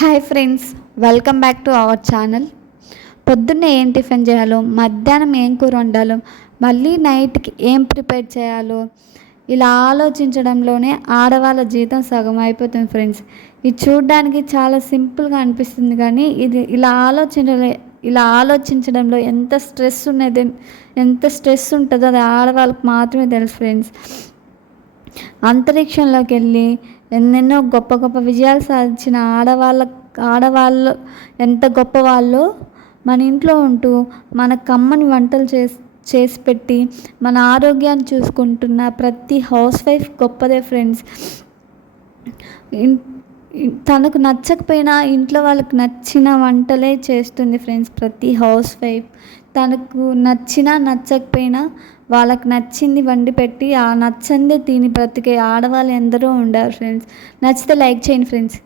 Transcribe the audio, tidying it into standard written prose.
Hi friends, welcome back to our channel. పొద్దున్నే ఏం tiffin చేయాలో, మధ్యాహ్నం ఏం కూర వండాలో, మళ్ళీ నైట్కి ఏం ప్రిపేర్ చేయాలో ఇలా ఆలోచించడంలోనే ఆడవాళ్ళ జీవితం సగం అయిపోతుంది ఫ్రెండ్స్. ఇది చూడడానికి చాలా సింపుల్గా అనిపిస్తుంది, కానీ ఇది ఇలా ఆలోచించడంలో ఎంత స్ట్రెస్ ఉంటుందో అది ఆడవాళ్ళకి మాత్రమే తెలుసు ఫ్రెండ్స్. అంతరిక్షంలోకి వెళ్ళి ఎన్నెన్నో గొప్ప గొప్ప విజయాలు సాధించిన ఆడవాళ్ళు ఎంత గొప్పవాళ్ళో మన ఇంట్లో ఉంటూ మన కమ్మని వంటలు చేసి పెట్టి మన ఆరోగ్యాన్ని చూసుకుంటున్న ప్రతి హౌస్ వైఫ్ గొప్పదే ఫ్రెండ్స్. తనకు నచ్చకపోయినా ఇంట్లో వాళ్ళకి నచ్చిన వంటలే చేస్తుంది ఫ్రెండ్స్. ప్రతి హౌస్ వైఫ్ తనకు నచ్చినా నచ్చకపోయినా వాళ్ళకి నచ్చింది వండి పెట్టి ఆ నచ్చందే తిని బ్రతికే ఆడవాళ్ళు ఎందరో ఉండారు ఫ్రెండ్స్. నచ్చితే లైక్ చేయండి ఫ్రెండ్స్.